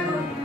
You.